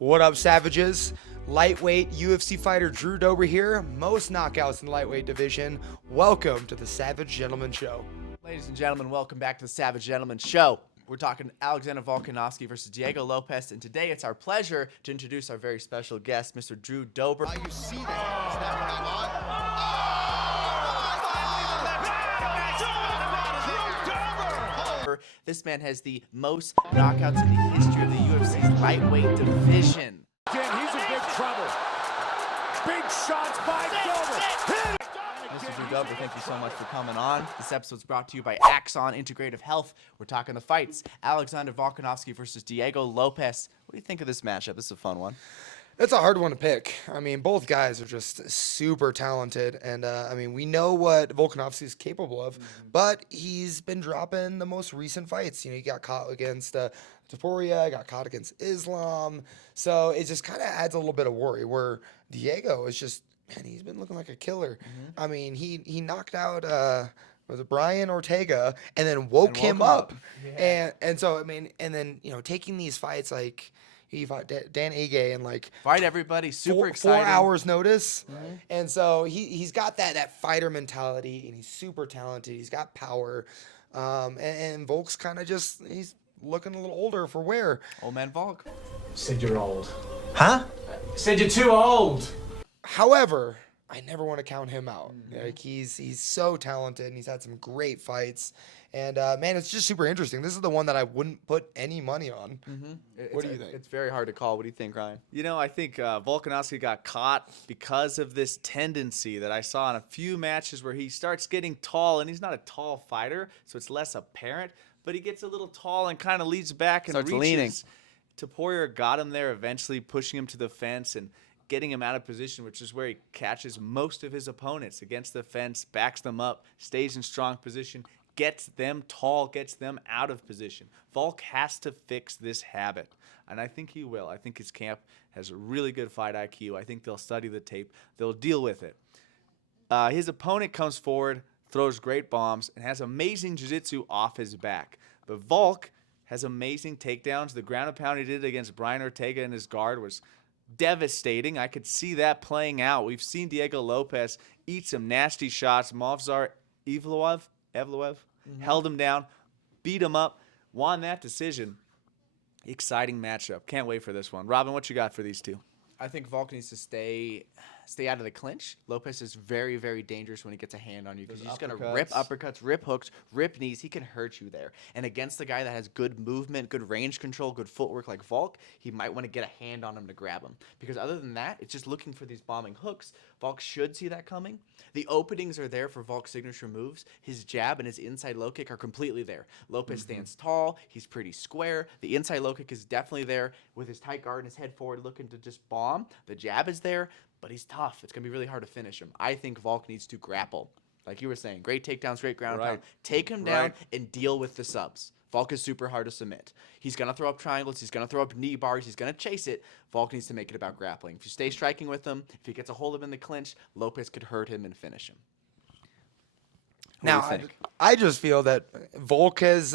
What up, Savages? Lightweight UFC fighter Drew Dober here. Most knockouts in the lightweight division. Welcome to the Savage Gentleman Show. Ladies and gentlemen, welcome back to the Savage Gentleman Show. We're talking Alexander Volkanovski versus Diego Lopes, and today it's our pleasure to introduce our very special guest, Mr. Drew Dober. You see that snapping back on. This man has the most knockouts in the history of the UFC's lightweight division. Again, he's in big trouble. Big shots by Dober. Mr. Drew Dober, thank you so much for coming on. This episode's brought to you by Axon Integrative Health. We're talking the fights. Alexander Volkanovski versus Diego Lopes. What do you think of this matchup? This is a fun one. It's a hard one to pick. I mean, both guys are just super talented, and we know what Volkanovski is capable of, but he's been dropping the most recent fights. You know, he got caught against Topuria, got caught against Islam, so it just kind of adds a little bit of worry. Where Diego is just, man, he's been looking like a killer. I mean, he knocked out was it Brian Ortega, and then woke him up. Yeah. And so I mean, and then taking these fights like. He fought Dan Ige and fight everybody, super4 exciting. hours notice, and so he's got that fighter mentality, and he's super talented. He's got power, and Volk's kind of just he's looking a little older for wear. Old man Volk. Said you're old. Huh? Said you're too old. However, I never want to count him out. Like he's so talented, and he's had some great fights. And, man, it's just super interesting. This is the one that I wouldn't put any money on. What do you think? It's very hard to call. What do you think, Ryan? You know, I think Volkanovski got caught because of this tendency that I saw in a few matches where he starts getting tall, and he's not a tall fighter, so it's less apparent. But he gets a little tall and kind of leads back and Starts reaches. leaning. Topuria got him there, eventually pushing him to the fence and getting him out of position, which is where he catches most of his opponents against the fence, backs them up, stays in strong position, gets them tall, gets them out of position. Volk has to fix this habit, and I think he will. I think his camp has a really good fight IQ. I think they'll study the tape. They'll deal with it. His opponent comes forward, throws great bombs, and has amazing jiu-jitsu off his back. But Volk has amazing takedowns. The ground and pound he did against Brian Ortega in his guard was devastating. I could see that playing out. We've seen Diego Lopes eat some nasty shots. Movsar Evloev held him down, beat him up, won that decision. Exciting matchup. Can't wait for this one. Robin, what you got for these two? I think Volk needs to stay out of the clinch. Lopes is very, very dangerous when he gets a hand on you because he's just going to rip uppercuts, rip hooks, rip knees. He can hurt you there. And against the guy that has good movement, good range control, good footwork like Volk, he might want to get a hand on him to grab him. Because other than that, it's just looking for these bombing hooks. Volk should see that coming. The openings are there for Volk's signature moves. His jab and his inside low kick are completely there. Lopes stands tall. He's pretty square. The inside low kick is definitely there with his tight guard and his head forward looking to just bomb. The jab is there, but he's tough. It's going to be really hard to finish him. I think Volk needs to grapple. Like you were saying, great takedowns, great ground and pound. Take him down and deal with the subs. Volk is super hard to submit. He's going to throw up triangles. He's going to throw up knee bars. He's going to chase it. Volk needs to make it about grappling. If you stay striking with him, if he gets a hold of him in the clinch, Lopes could hurt him and finish him. Now, I just feel that Volk has,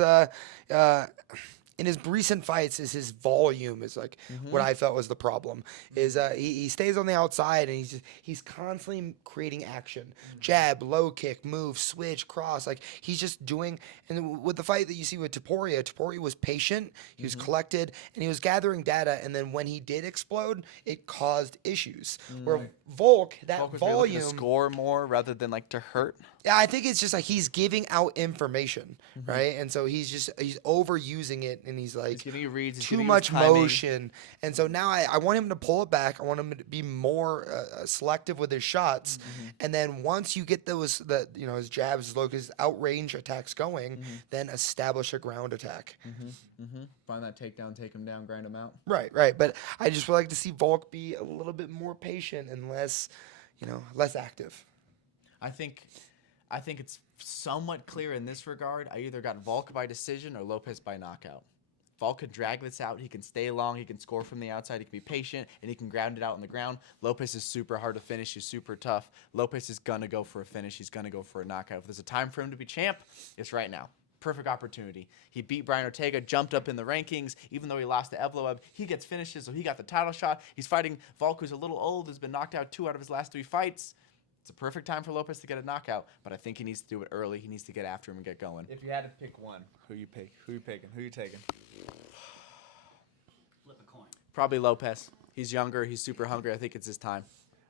in his recent fights, is his volume is like what I felt was the problem. Is he stays on the outside and he's constantly creating action, jab, low kick, move, switch, cross. Like he's just doing. And with the fight that you see with Topuria was patient, he was collected, and he was gathering data. And then when he did explode, it caused issues. Where Volk, that Volk was volume, to score more rather than like to hurt. yeah, I think it's just like he's giving out information, right? And so he's overusing it, and he's like He's giving you reads, he's too giving you much timing. motion. And so now I want him to pull it back. I want him to be more selective with his shots. And then once you get his jabs, his low, his outrange attacks going, then establish a ground attack. Find that takedown, take him down, grind him out. Right. But I just would like to see Volk be a little bit more patient and less active. I think it's somewhat clear in this regard. I either got Volk by decision or Lopes by knockout. Volk could drag this out. He can stay long. He can score from the outside. He can be patient, and he can ground it out on the ground. Lopes is super hard to finish. He's super tough. Lopes is going to go for a finish. He's going to go for a knockout. If there's a time for him to be champ, it's right now. perfect opportunity. He beat Brian Ortega, jumped up in the rankings, even though he lost to Evloev. He gets finishes, so he got the title shot. He's fighting Volk, who's a little old, who's been knocked out 2 out of his last 3 fights. It's a perfect time for Lopes to get a knockout, but I think he needs to do it early. He needs to get after him and get going. If you had to pick one, who you pick? Who you picking? Who you taking? Flip a coin. Probably Lopes. He's younger. He's super hungry. I think it's his time.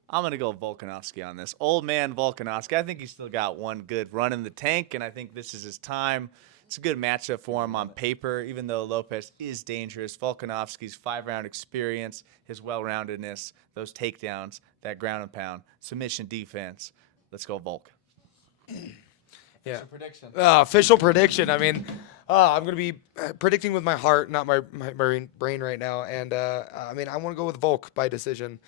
I'm going to go Volkanovski on this. Old man Volkanovski. I think he's still got one good run in the tank, and I think this is his time. It's a good matchup for him on paper, even though Lopes is dangerous. Volkanovski's 5-round experience, his well-roundedness, those takedowns, that ground and pound, submission defense. Let's go Volk. Yeah. Prediction. Official prediction. I mean, I'm going to be predicting with my heart, not my brain right now. And, I mean, I want to go with Volk by decision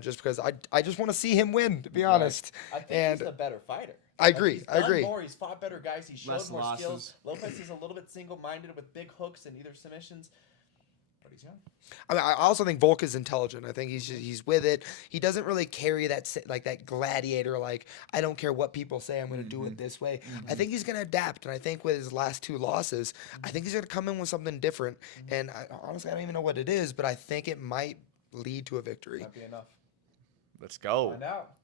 just because I just want to see him win, to be honest. I think And he's the better fighter. I agree. He's I done agree. more. He's fought better guys. He's showed Less more losses. skills. Lopes is a little bit single-minded with big hooks and either submissions, but he's young. I mean, I also think Volk is intelligent. I think he's with it. He doesn't really carry that gladiator, like, I don't care what people say, I'm going to do it this way. I think he's going to adapt, and I think with his last 2 losses, I think he's going to come in with something different. And honestly, I don't even know what it is, but I think it might lead to a victory. Might be enough. Let's go. Find out.